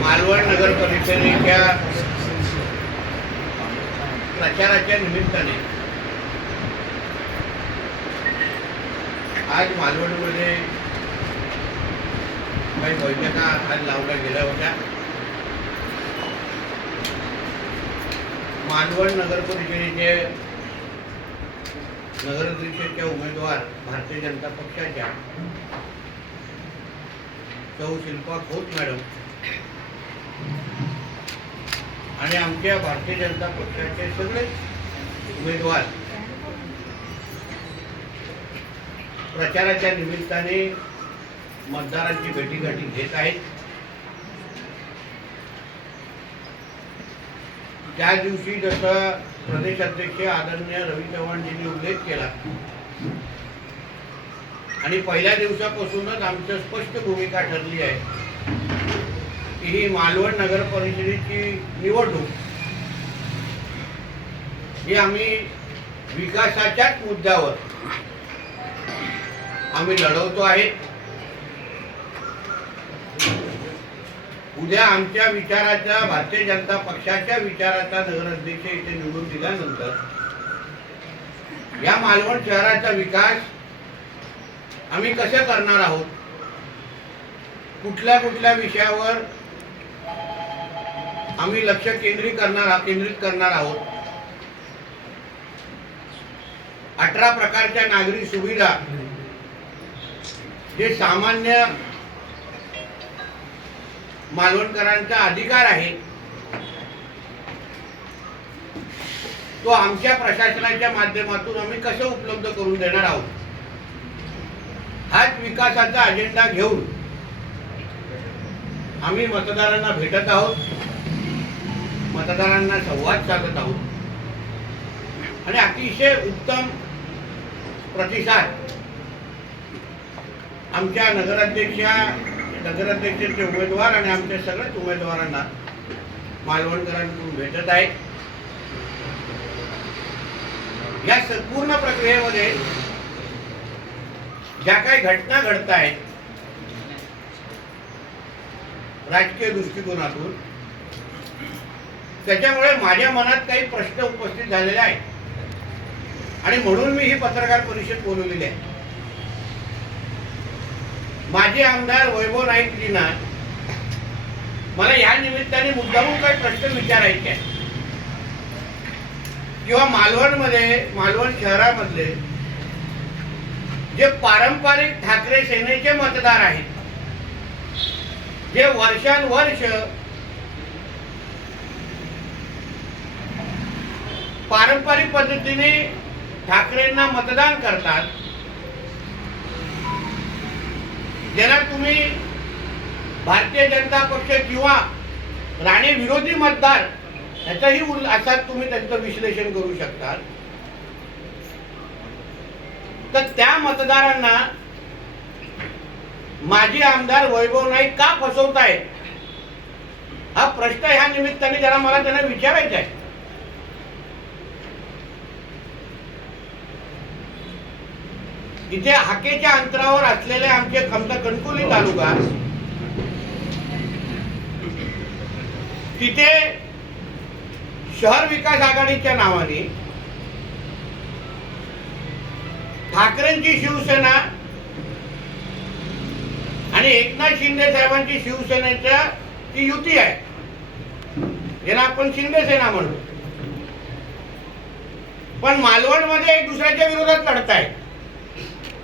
मालवण नगर परिषदेच्या प्रचाराच्या निमित्ताने आज मालवणमध्ये काही बैठका आज लावल्या गेल्या होत्या. मानवड नगर परिषदेचे नगर परिषदेचे उमेदवार भारतीय जनता पक्षाच्या सौ शिल्पा खोत मॅडम. आणि आमच्या भारतीय जनता पक्षाचे सगळे उमेदवार प्रचाराच्या निमित्ताने मतदारांची भेटीगाठी घेत आहेत. त्या दिवशी जसं प्रदेश अध्यक्ष आदरणीय रवी चव्हाणजींनी उल्लेख केला. आणि पहिल्या दिवसापासूनच आमचं स्पष्ट भूमिका ठरली आहे. की ही मालवण नगर परिषदेची निवडणूक ही आम्ही विकासाच्याच मुद्द्यावर आम्ही लढवतो आहे. उद्या आमच्या विचाराच्या भारतीय जनता पक्षाच्या विचाराचा नगराध्यक्ष इथे निवडून दिल्यानंतर या मालवण शहराचा विकास आम्ही कसं करणार आहोत? कुठल्या कुठल्या विषयावर आम्ही लक्ष केंद्रित करणार केंद्रित करणार आहोत? अठरा प्रकारच्या नागरी सुविधा जे सामान्य मालवणकरांचा अधिकार आहे. तो आमच्या प्रशासनाच्या माध्यमातून आम्ही कसं उपलब्ध करून देणार आहोत? हाच विकासाचा अजेंडा घेऊन आम्ही मतदारांना भेटत आहोत. मतदारांना संवाद साधत आहोत. आणि अतिशय उत्तम प्रतिसाद आमच्या नगराध्यक्षा नगराध्यक्षांचे उमेदवार आणि आमच्या सगळ्याच उमेदवारांना मालवणकरांकडून भेटत आहे या संपूर्ण प्रक्रियेमध्ये ज्या काही घटना घडत आहेत राजकीय दृष्टिकोनातून त्याच्यामुळे माझ्या मनात काही प्रश्न उपस्थित झालेले आहेत. आणि म्हणून मी ही पत्रकार परिषद बोलवलेली आहे. माजी आमदार वैभव नाईकजींना मला या निमित्ताने मुद्दामून काही प्रश्न विचारायचे आहेत. किंवा मालवणमध्ये मालवण शहरामधले जे पारंपरिक ठाकरे सेनेचे मतदार आहेत जे वर्षानुवर्ष पारंपरिक पद्धतीने ठाकरेंना मतदान करतात ज्यांना तुम्ही भारतीय जनता पक्ष किंवा राणे विरोधी मतदार याचाही उल असा तुम्ही त्यांचं विश्लेषण करू शकता तर त्या मतदारांना माजी आमदार वैभव नाईक का फसवतायत? हा प्रश्न ह्या निमित्ताने जरा मला त्यांना विचारायचा आहे. इथे हाकेच्या अंतरावर असलेले आमचे खमता कणकुली तालुका तिथे शहर विकास आघाडीच्या नावाने ठाकरेंची शिवसेना आणि एकनाथ शिंदे साहेबांची शिवसेनेच्या ती युती आहे. ज्यांना आपण शिंदेसेना म्हणतो. पण मालवणमध्ये एक दुसऱ्याच्या विरोधात लढतायत.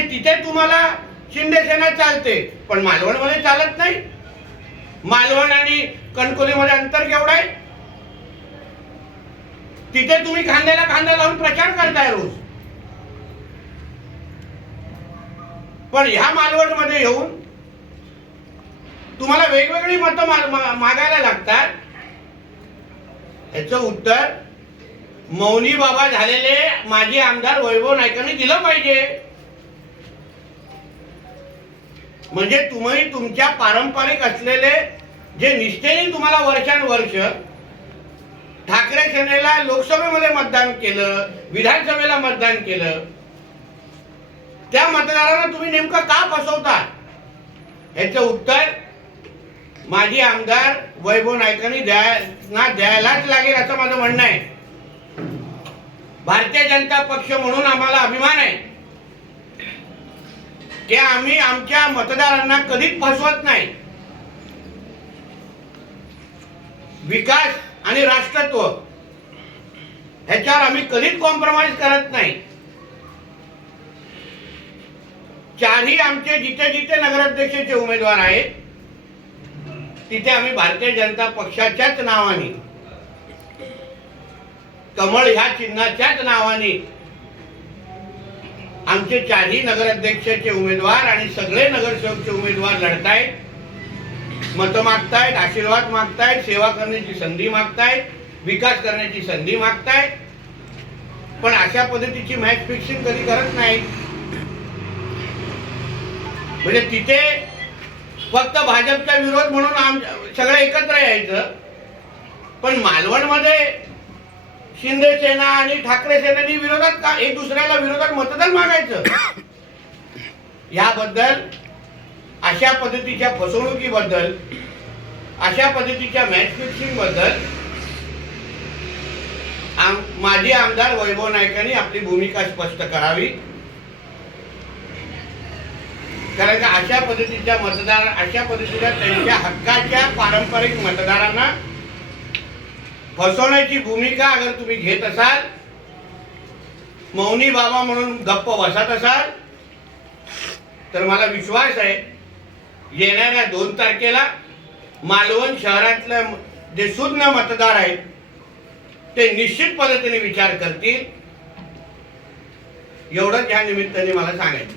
की तिथे तुम्हाला शिंदे सेना चालते. पण मालवणमध्ये चालत नाही. मालवण आणि कणकोलीमध्ये अंतर केवढं आहे? तिथे तुम्ही खांद्याला खांदा लावून प्रचार करताय रोज. पण ह्या मालवणमध्ये येऊन तुम्हाला वेगवेगळी मतं मा- मा- मागायला लागतात. याचं उत्तर मौनी बाबा झालेले माजी आमदार वैभव नायकांनी दिलं पाहिजे. म्हणजे तुम्ही तुमच्या पारंपरिक असलेले जे निष्ठेने तुम्हाला वर्षानुवर्ष ठाकरे सेनेला लोकसभेमध्ये मतदान केलं विधानसभेला मतदान केलं त्या मतदारांना तुम्ही नेमकं का फसवता? याचं उत्तर माजी आमदार वैभव नायकांनी द्यायला द्यायलाच लागेल असं माझं म्हणणं आहे. भारतीय जनता पक्ष म्हणून आम्हाला अभिमान आहे. की आम्ही आमच्या मतदारांना कधीच फसवत नाही. विकास आणि राष्ट्रत्व ह्याच्यावर आम्ही कधीच कॉम्प्रोमाइज करत नाही. चारही आमचे जिथे जिथे नगराध्यक्षाचे उमेदवार आहेत तिथे आम्ही भारतीय जनता पक्षाच्याच नावाने कमळ ह्या चिन्हाच्याच नावाने आमचे चारही नगराध्यक्षाचे उमेदवार आणि सगळे नगरसेवकचे उमेदवार लढतायत मतं मागतायत आशीर्वाद मागतायत सेवा करण्याची संधी मागतायत विकास करण्याची संधी मागतायत. पण अशा पद्धतीची मॅच फिक्सिंग कधी करत नाही म्हणजे तिथे फक्त भाजपचा विरोध म्हणून आम सगळं एकत्र यायचं. पण मालवणमध्ये शिंदे सेना आणि ठाकरे सेनेनी विरोधात का एक दुसऱ्याला विरोधात मतदान मागायचं? याबद्दल अशा पद्धतीच्या फसवणुकीबद्दल अशा पद्धतीच्या मॅच फिक्सिंगबद्दल आम माजी आमदार वैभव नायकांनी आपली भूमिका स्पष्ट करावी. कारण का अशा पद्धतीच्या मतदार अशा पद्धतीच्या त्यांच्या हक्काच्या पारंपरिक मतदारांना फसवण्याची भूमिका अगर तुम्ही घेत असाल मौनी बाबा म्हणून गप्प बसत असाल तर मला विश्वास आहे येणाऱ्या दोन तारखेला मालवण शहरातल्या जे शून्य मतदार आहेत ते निश्चित पद्धतीने विचार करतील. एवढंच या निमित्ताने मला सांगायचं